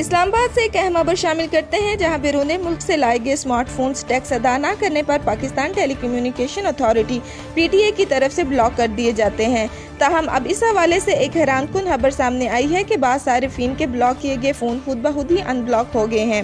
اسلام آباد سے ایک اہم خبر شامل کرتے ہیں، جہاں بیرون ملک سے لائے گئے اسمارٹ فونز ٹیکس ادا نہ کرنے پر پاکستان ٹیلی کمیونیکیشن اتھارٹی PTA کی طرف سے بلاک کر دیے جاتے ہیں۔ تاہم اب اس حوالے سے ایک حیران کن خبر سامنے آئی ہے کہ بعض صارفین کے بلاک کیے گئے فون خود بخود ہی ان بلاک ہو گئے ہیں۔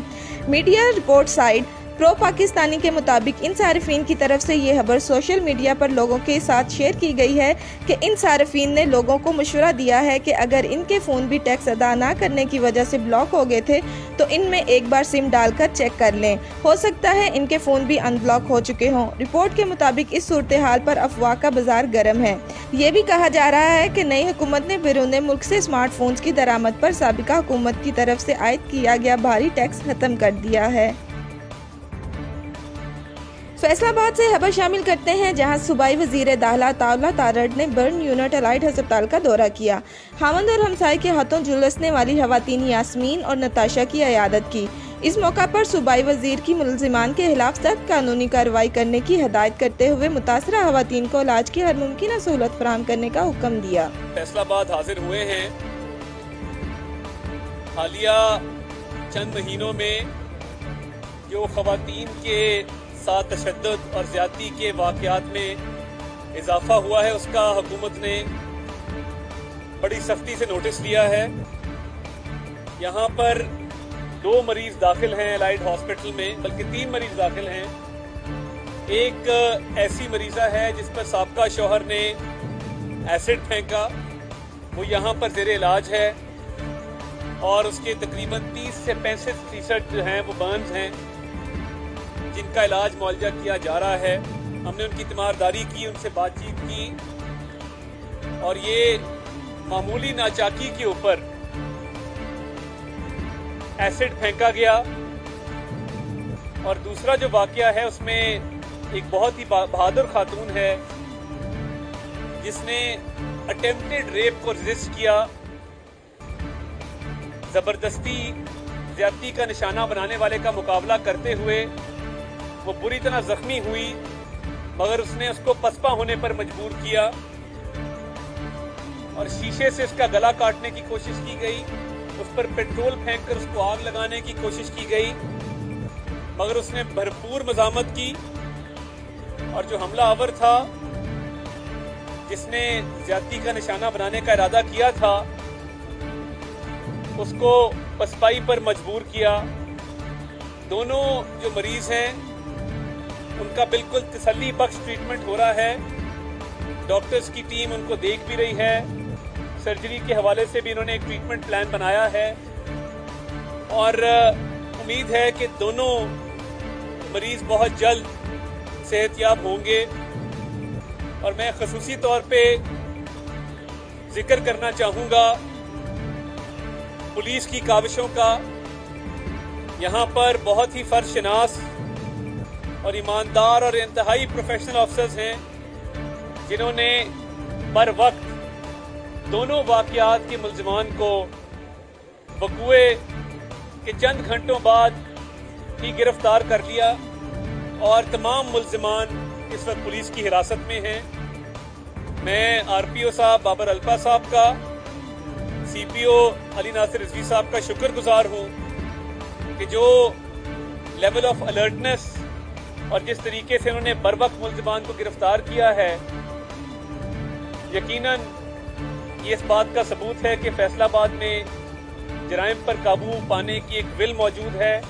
میڈیا رپورٹ سائٹ پرو پاکستانی کے مطابق ان صارفین کی طرف سے یہ خبر سوشل میڈیا پر لوگوں کے ساتھ شیئر کی گئی ہے کہ ان صارفین نے لوگوں کو مشورہ دیا ہے کہ اگر ان کے فون بھی ٹیکس ادا نہ کرنے کی وجہ سے بلاک ہو گئے تھے تو ان میں ایک بار سم ڈال کر چیک کر لیں، ہو سکتا ہے ان کے فون بھی ان بلاک ہو چکے ہوں۔ رپورٹ کے مطابق اس صورتحال پر افواہ کا بازار گرم ہے۔ یہ بھی کہا جا رہا ہے کہ نئی حکومت نے بیرون ملک سے اسمارٹ فونز کی درآمد پر سابقہ حکومت کی طرف سے عائد کیا گیا بھاری ٹیکس ختم کر دیا ہے۔ فیصل آباد سے خبر شامل کرتے ہیں، جہاں صوبائی وزیر داخلہ عطاءاللہ تارڑ نے برن یونٹ الائڈ ہسپتال کا دورہ کیا۔ خاوند اور ہمسائے کے ہاتھوں جھلسنے والی خواتین یاسمین اور نتاشا کی عیادت کی۔ اس موقع پر صوبائی وزیر کی ملزمان کے خلاف سخت قانونی کارروائی کرنے کی ہدایت کرتے ہوئے متاثرہ خواتین کو علاج کی ہر ممکنہ سہولت فراہم کرنے کا حکم دیا۔ فیصل آباد حاضر ہوئے ہیں۔ حالیہ چند مہینوں میں جو خواتین کے ساتھ تشدد اور زیادتی کے واقعات میں اضافہ ہوا ہے، اس کا حکومت نے بڑی سختی سے نوٹس لیا ہے۔ یہاں پر 2 مریض داخل ہیں الائڈ ہاسپٹل میں، بلکہ 3 مریض داخل ہیں۔ ایک ایسی مریضہ ہے جس پر سابقہ شوہر نے ایسڈ پھینکا، وہ یہاں پر زیر علاج ہے، اور اس کے تقریباً 30 سے 65% جو ہیں وہ برنز ہیں، جن کا علاج معالجہ کیا جا رہا ہے۔ ہم نے ان کی تیمارداری کی، ان سے بات چیت کی، اور یہ معمولی ناچاکی کے اوپر ایسڈ پھینکا گیا۔ اور دوسرا جو واقعہ ہے اس میں ایک بہت ہی بہادر خاتون ہے جس نے اٹیمپٹڈ ریپ کو ریزسٹ کیا، زبردستی زیادتی کا نشانہ بنانے والے کا مقابلہ کرتے ہوئے وہ بری طرح زخمی ہوئی، مگر اس نے اس کو پسپا ہونے پر مجبور کیا، اور شیشے سے اس کا گلا کاٹنے کی کوشش کی گئی، اس پر پیٹرول پھینک کر اس کو آگ لگانے کی کوشش کی گئی، مگر اس نے بھرپور مزاحمت کی، اور جو حملہ آور تھا جس نے زیادتی کا نشانہ بنانے کا ارادہ کیا تھا اس کو پسپائی پر مجبور کیا۔ دونوں جو مریض ہیں ان کا بالکل تسلی بخش ٹریٹمنٹ ہو رہا ہے۔ ڈاکٹرز کی ٹیم ان کو دیکھ بھی رہی ہے، سرجری کے حوالے سے بھی انہوں نے ایک ٹریٹمنٹ پلان بنایا ہے، اور امید ہے کہ دونوں مریض بہت جلد صحت یاب ہوں گے۔ اور میں خصوصی طور پہ ذکر کرنا چاہوں گا پولیس کی کاوشوں کا۔ یہاں پر بہت ہی فرض شناس اور ایماندار اور انتہائی پروفیشنل افسرز ہیں جنہوں نے بر وقت دونوں واقعات کے ملزمان کو وقوع کے چند گھنٹوں بعد ہی گرفتار کر لیا، اور تمام ملزمان اس وقت پولیس کی حراست میں ہیں۔ میں RPO صاحب بابر الپا صاحب کا، CPO علی ناصر رضوی صاحب کا شکر گزار ہوں کہ جو لیول آف الرٹنس اور جس طریقے سے انہوں نے بر وقت ملزمان کو گرفتار کیا ہے، یقیناً یہ اس بات کا ثبوت ہے کہ فیصل آباد میں جرائم پر قابو پانے کی ایک ول موجود ہے۔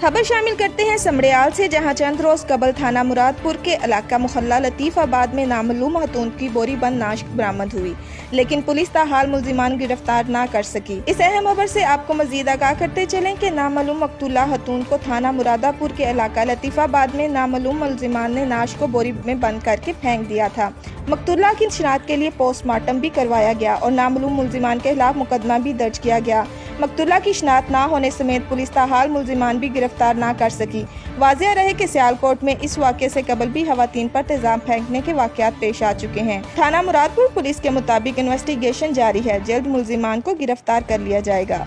خبر شامل کرتے ہیں سمڑیال سے، جہاں چند روز قبل تھانہ مراد پور کے علاقہ محلہ لطیف آباد میں نامعلوم خاتون کی بوری بند ناشک برآمد ہوئی، لیکن پولیس تاحال ملزمان گرفتار نہ کر سکی۔ اس اہم خبر سے آپ کو مزید آگاہ کرتے چلیں کہ نامعلوم مقتولہ خاتون کو تھانہ مرادہ پور کے علاقہ لطیف آباد میں نامعلوم ملزمان نے ناشک کو بوری میں بند کر کے پھینک دیا تھا۔ مقتولہ کی شناخت کے لیے پوسٹ مارٹم بھی کروایا گیا اور نامعلوم ملزمان کے خلاف مقدمہ بھی درج کیا گیا۔ مقتولہ کی شناخت نہ ہونے سمیت پولیس تاحال ملزمان بھی گرفتار نہ کر سکی۔ واضح رہے کہ سیالکوٹ میں اس واقعے سے قبل بھی خواتین پر تیزاب پھینکنے کے واقعات پیش آ چکے ہیں۔ تھانہ مراد پور پولیس کے مطابق انویسٹیگیشن جاری ہے، جلد ملزمان کو گرفتار کر لیا جائے گا۔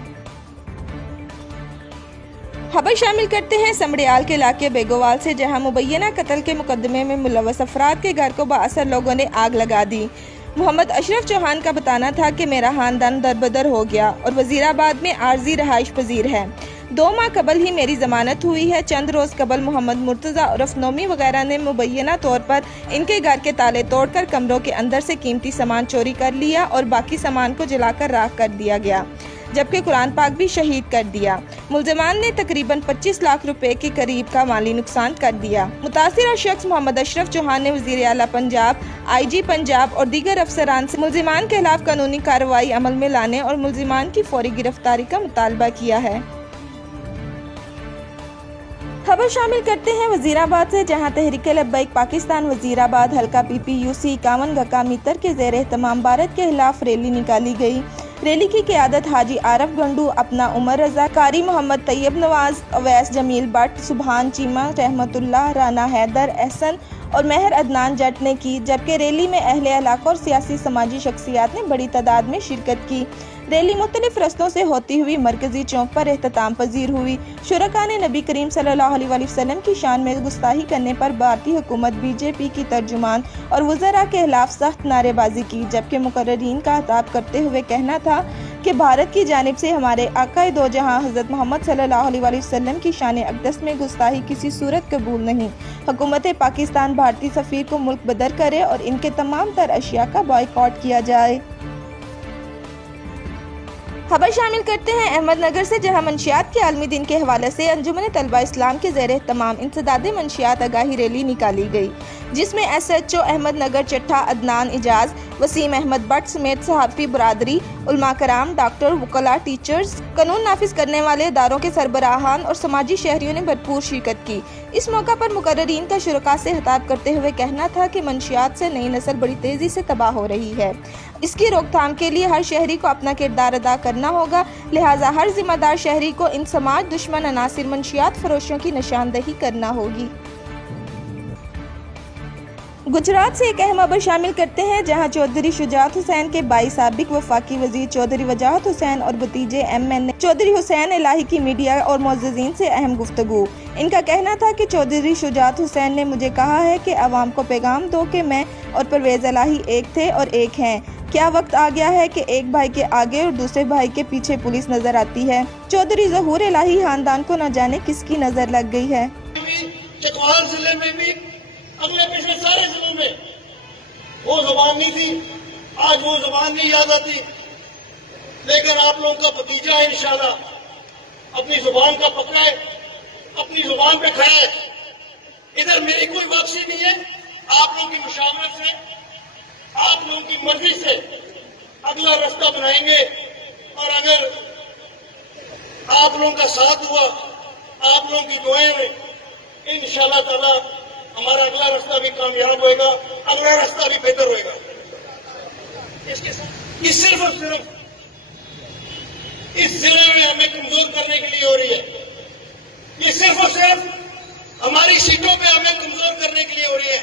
خبر شامل کرتے ہیں سمڑیال کے علاقے بیگوال سے، جہاں مبینہ قتل کے مقدمے میں ملوث افراد کے گھر کو بااثر لوگوں نے آگ لگا دی۔ محمد اشرف چوہان کا بتانا تھا کہ میرا خاندان دربدر ہو گیا اور وزیر آباد میں عارضی رہائش پذیر ہے۔ 2 ماہ قبل ہی میری ضمانت ہوئی ہے۔ چند روز قبل محمد مرتضیٰ عرف نومی وغیرہ نے مبینہ طور پر ان کے گھر کے تالے توڑ کر کمروں کے اندر سے قیمتی سامان چوری کر لیا اور باقی سامان کو جلا کر راکھ کر دیا گیا، جبکہ قرآن پاک بھی شہید کر دیا۔ ملزمان نے تقریباً 25 لاکھ روپے کے قریب کا مالی نقصان کر دیا۔ متاثرہ شخص محمد اشرف چوہان نے وزیر اعلیٰ پنجاب، IG پنجاب اور دیگر افسران سے ملزمان کے خلاف قانونی کارروائی عمل میں لانے اور ملزمان کی فوری گرفتاری کا مطالبہ کیا ہے۔ خبر شامل کرتے ہیں وزیر آباد سے، جہاں تحریک لبیک پاکستان وزیر آباد حلقہ PPUC 51 گکا میتر کے زیر اہتمام بھارت کے خلاف ریلی نکالی گئی۔ ریلی کی قیادت حاجی عارف گنڈو، اپنا عمر رضا، قاری محمد طیب نواز، اویس جمیل بٹ، سبحان چیمہ، رحمت اللہ، رانا حیدر، احسن اور مہر عدنان جٹ نے کی، جبکہ ریلی میں اہل علاقہ اور سیاسی سماجی شخصیات نے بڑی تعداد میں شرکت کی۔ ریلی مختلف رستوں سے ہوتی ہوئی مرکزی چوک پر اختتام پذیر ہوئی۔ شرکاء نے نبی کریم صلی اللہ علیہ وسلم کی شان میں گستاخی کرنے پر بھارتی حکومت BJP کی ترجمان اور وزراء کے خلاف سخت نعرے بازی کی، جبکہ مقررین کا خطاب کرتے ہوئے کہنا تھا کہ بھارت کی جانب سے ہمارے آقائے دو جہاں حضرت محمد صلی اللہ علیہ وسلم کی شان اقدس میں گستاخی کسی صورت قبول نہیں۔ حکومت پاکستان بھارتی سفیر کو ملک بدر کرے اور ان کے تمام تر اشیاء کا بائیکاٹ کیا جائے۔ خبر شامل کرتے ہیں احمد نگر سے، جہاں منشیات کے عالمی دن کے حوالے سے انجمن طلبہ اسلام کے زیر اہتمام انسداد منشیات آگاہی ریلی نکالی گئی، جس میں SHO احمد نگر چٹھا عدنان اعجاز، وسیم احمد بٹ سمیت صحافی برادری، علماء کرام، ڈاکٹر، وکلاء، ٹیچرز، قانون نافذ کرنے والے اداروں کے سربراہان اور سماجی شہریوں نے بھرپور شرکت کی۔ اس موقع پر مقررین کا شرکاء سے خطاب کرتے ہوئے کہنا تھا کہ منشیات سے نئی نسل بڑی تیزی سے تباہ ہو رہی ہے۔ اس کی روک تھام کے لیے ہر شہری کو اپنا کردار ادا کرنا ہوگا، لہٰذا ہر ذمہ دار شہری کو ان سماج دشمن عناصر منشیات فروشوں کی نشاندہی کرنا ہوگی۔ گجرات سے ایک اہم خبر شامل کرتے ہیں، جہاں چودھری شجاعت حسین کے بھائی سابق وفاقی وزیر چودھری وجاہت حسین اور بھتیجے MN چودھری حسین الہی کی میڈیا اور معززین سے اہم گفتگو۔ ان کا کہنا تھا کہ چودھری شجاعت حسین نے مجھے کہا ہے کہ عوام کو پیغام دو کہ میں اور پرویز الہی ایک تھے اور ایک ہیں۔ کیا وقت آ گیا ہے کہ ایک بھائی کے آگے اور دوسرے بھائی کے پیچھے پولیس نظر آتی ہے؟ چودھری ظہور الہی خاندان کو نہ جانے کس کی نظر لگ گئی ہے۔ چکوال ضلع میں بھی اگلے پچھلے سارے ضلعوں میں وہ زبان نہیں تھی، آج وہ زبان نہیں یاد آتی، لیکن آپ لوگوں کا بھتیجا ہے انشاءاللہ اپنی زبان کا پکڑا ہے، اپنی زبان پہ کھڑا ہے۔ ادھر میری کوئی واپسی نہیں ہے، آپ لوگوں کی مشاورت سے، آپ لوگوں کی مرضی سے اگلا راستہ بنائیں گے، اور اگر آپ لوگوں کا ساتھ ہوا، آپ لوگوں کی دعائیں ہوئیں، انشاءاللہ تعالی ہمارا اگلا راستہ بھی کامیاب ہوئے گا، اگلا راستہ بھی بہتر ہوئے گا۔ یہ صرف اور صرف اس ضلع میں ہمیں کمزور کرنے کے لیے ہو رہی ہے، یہ صرف اور صرف ہماری سیٹوں پہ ہمیں کمزور کرنے کے لیے ہو رہی ہے،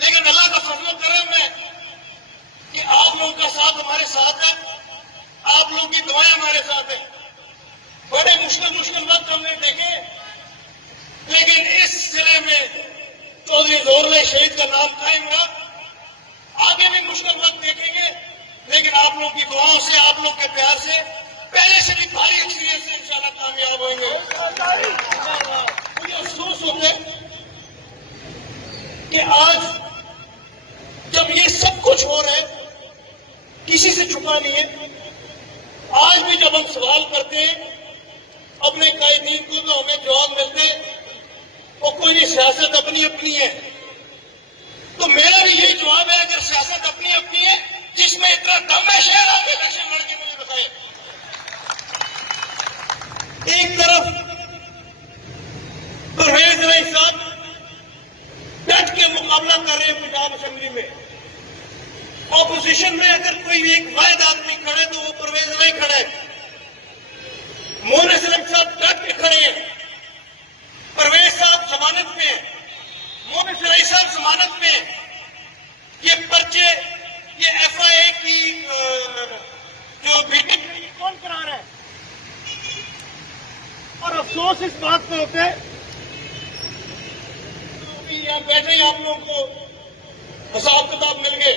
لیکن اللہ کا فضل و کرم ہے کہ آپ لوگوں کا ساتھ ہمارے ساتھ ہے، آپ لوگوں کی دعائیں ہمارے ساتھ ہیں۔ بڑے مشکل وقت ہم نے دیکھے، لیکن اس ضلع میں چودھری ظہور الہی شہید کا نام قائم رہا۔ آگے بھی مشکل وقت دیکھیں گے، لیکن آپ لوگوں کی دعاؤں سے، آپ لوگ کے پیار سے، پہلے سے بھی بھاری اکثریت سے انشاءاللہ کامیاب ہوئیں گے۔ مجھے افسوس ہوتا ہے کہ آج جب یہ سب کچھ ہو رہا ہے، کسی سے چھپا نہیں ہے، آج بھی جب ہم سوال کرتے ہیں اپنے قائدین کو تو ہمیں جواب ملتے وہ کوئی نہیں، سیاست اپنی اپنی ہے۔ تو میرا بھی یہی جواب ہے، اگر سیاست اپنی اپنی ہے، جس میں اتنا دم ہے، شہر آگے الیکشن لڑ کے مجھے بتائے۔ ایک طرف پرویز الہی صاحب ڈٹ کے مقابلہ کر رہے ہیں پنجاب اسمبلی میں، اپوزیشن میں اگر کوئی ایک واحد آدمی کھڑے تو وہ پرویز الہی کھڑا ہے۔ مون اسلم صاحب ڈٹ کے کھڑے ہیں، پرویز صاحب ضمانت میں ہیں، مون اسلم صاحب ضمانت میں ہیں۔ یہ پرچے، یہ FIA کی جو میٹنگ کون کرا رہا ہے؟ اور افسوس اس بات پہ ہوتا ہے یہاں بیٹھے آپ لوگوں کو حساب کتاب مل گئے،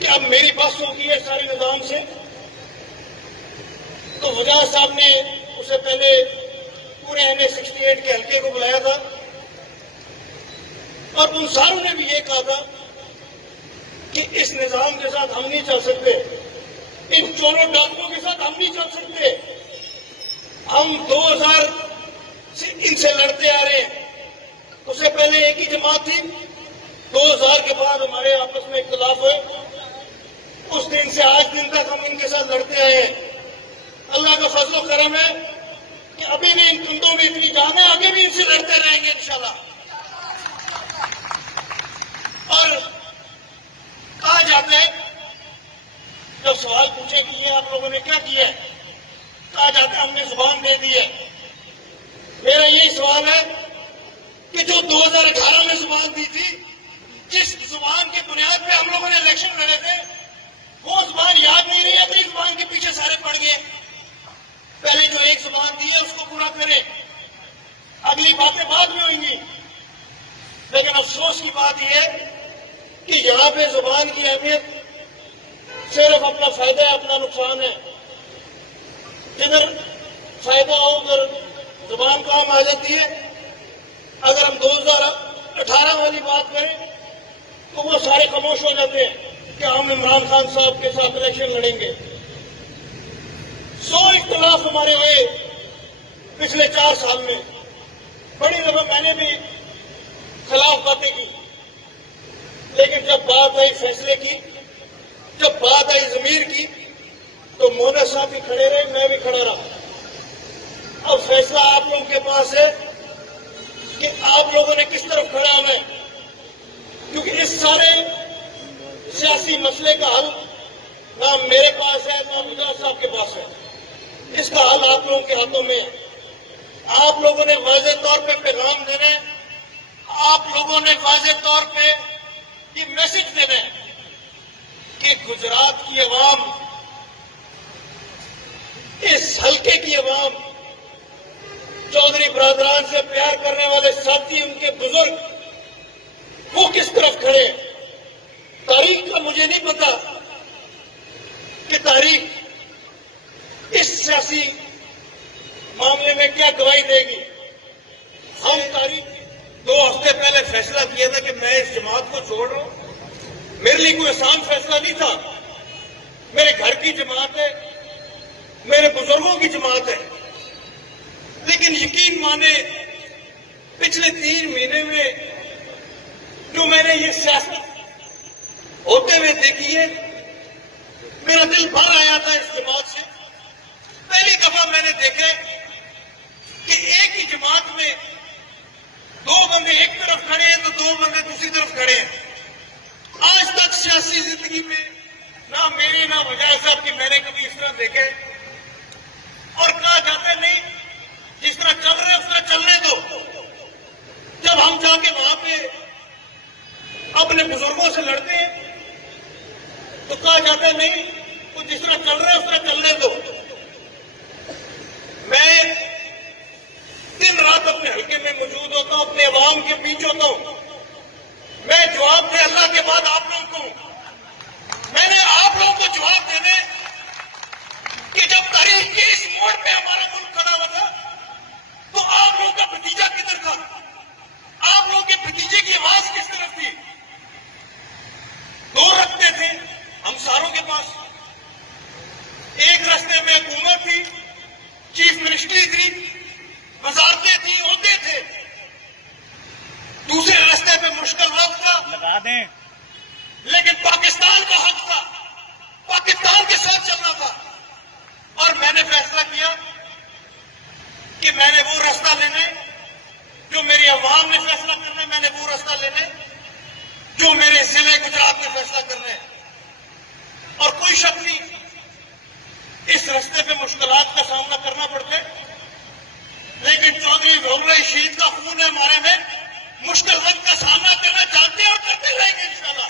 کہ اب میری بحث ہوگی ہے سارے نظام سے، تو وجاہت صاحب نے اس سے پہلے پورے MA68 کے حلقے کو بلایا تھا اور ان ساروں نے بھی یہ کہا تھا کہ اس نظام کے ساتھ ہم نہیں چل سکتے، ان چوروں ڈاکوؤں کے ساتھ ہم نہیں چل سکتے، ہم 2000 سے ان سے لڑتے آ رہے ہیں۔ اس سے پہلے ایک ہی جماعت تھی، 2000 کے بعد ہمارے آپس میں اختلاف ہوئے، اس دن سے آج دن تک ہم ان کے ساتھ لڑتے آئے ہیں۔ اللہ کا فضل و کرم ہے کہ ابھی بھی ان کندوں میں اتنی جان ہے، آگے بھی ان سے لڑتے رہیں گے انشاءاللہ۔ اور کہا جاتا ہے، جب سوال پوچھے کہ یہ آپ لوگوں نے کیا کیا ہے، کہا جاتا ہے ہم نے زبان دے دی ہے۔ میرا یہی سوال ہے کہ جو 2018 میں زبان دی تھی، جس زبان کی بنیاد پہ ہم لوگوں نے الیکشن لڑے تھے، وہ زبان یاد نہیں رہی، اپنی زبان کے پیچھے سارے پڑ گئے۔ پہلے جو ایک زبان دی ہے اس کو پورا کریں، اگلی باتیں بعد میں ہوئیں گی۔ لیکن افسوس کی بات یہ ہے کہ یہاں پہ زبان کی اہمیت صرف اپنا فائدہ ہے، اپنا نقصان ہے۔ جدھر فائدہ ہو ادھر زبان کام آ جاتی ہے۔ اگر ہم 2018 والی بات کریں تو وہ سارے خاموش ہو جاتے ہیں کہ ہم عمران خان صاحب کے ساتھ الیکشن لڑیں گے۔ 100 اختلاف ہمارے ہوئے پچھلے 4 سال میں، بڑی دفعہ میں نے بھی خلاف باتیں کی، لیکن جب بات آئی فیصلے کی، جب بات آئی ضمیر کی، تو مونا صاحب بھی کھڑے رہے، میں بھی کھڑا رہا۔ اب فیصلہ آپ لوگوں کے پاس ہے کہ آپ لوگوں نے کس طرف کھڑا ہونا ہے، کیونکہ اس سارے سیاسی مسئلے کا حل نہ میرے پاس ہے نہ وجاہت صاحب کے پاس ہے، اس کا حل آپ لوگوں کے ہاتھوں میں ہے۔ آپ لوگوں نے واضح طور پہ پیغام دینا ہے، آپ لوگوں نے واضح طور پہ یہ میسج دینا ہے کہ گجرات کی عوام، اس حلقے کی عوام، چودھری برادران سے پیار کرنے والے ساتھی، ان کے بزرگ، وہ کس طرف کھڑے ہیں۔ تاریخ کا مجھے نہیں پتا کہ تاریخ اس سیاسی معاملے میں کیا گواہی دے گی۔ ہم تاریخ 2 ہفتے پہلے فیصلہ کیا تھا کہ میں اس جماعت کو چھوڑ رہا ہوں۔ میرے لیے کوئی آسان فیصلہ نہیں تھا، میرے گھر کی جماعت ہے، میرے بزرگوں کی جماعت ہے، لیکن یقین مانے پچھلے 3 مہینے میں جو میں نے یہ سیاست ہوتے ہوئے دیکھی ہے، میرا دل بھر آیا تھا اس جماعت سے۔ پہلی دفعہ میں نے دیکھا کہ ایک ہی جماعت میں 2 بندے ایک طرف کھڑے ہیں تو 2 بندے دوسری طرف کھڑے ہیں۔ آج تک سیاسی زندگی میں نہ میری نہ وجاہت صاحب کی میں نے کبھی اس طرح دیکھے۔ اور کہا جاتا ہے نہیں، جس طرح چل رہے اس طرح چلنے دو۔ جب ہم جا کے وہاں پہ اپنے بزرگوں سے لڑتے ہیں تو کہا جاتا ہے نہیں، وہ جس طرح چل رہا ہے اس طرح چلنے دو۔ میں دن رات اپنے حلقے میں موجود ہوتا ہوں، اپنے عوام کے بیچ ہوتا ہوں۔ میں جواب دے اللہ کے بعد آپ لوگوں کو، میں نے آپ لوگوں کو جواب دینے کہ جب تاریخ کے اس موڑ پہ ہمارا ملک کھڑا ہوا تھا تو آپ لوگوں کا بھتیجا کدھر تھا، آپ لوگوں کے بھتیجے کی آواز کس طرف تھی۔ 2 رستے تھے ہم ساروں کے پاس، ایک رستے میں حکومت تھی، چیف منسٹری تھی، وزارتیں تھیں، عہدے تھے۔ دوسرے رستے پہ مشکل وقت تھا، لگا دیں، لیکن پاکستان کا حق تھا، پاکستان کے ساتھ چلنا تھا۔ اور میں نے فیصلہ کیا کہ میں نے وہ راستہ لینا ہے جو میری عوام نے فیصلہ کرنا ہے، میں نے وہ راستہ لینا ہے جو میرے ضلع گجرات میں فیصلہ کرنا ہے۔ اور کوئی شک نہیں، اس راستے پہ مشکلات کا سامنا کرنا پڑتا ہے، لیکن چودھری ظہور شہید کا خون ہے ہمارے میں، مشکل وقت کا سامنا کرنا چاہتے ہیں اور کرتے رہیں گے انشاءاللہ۔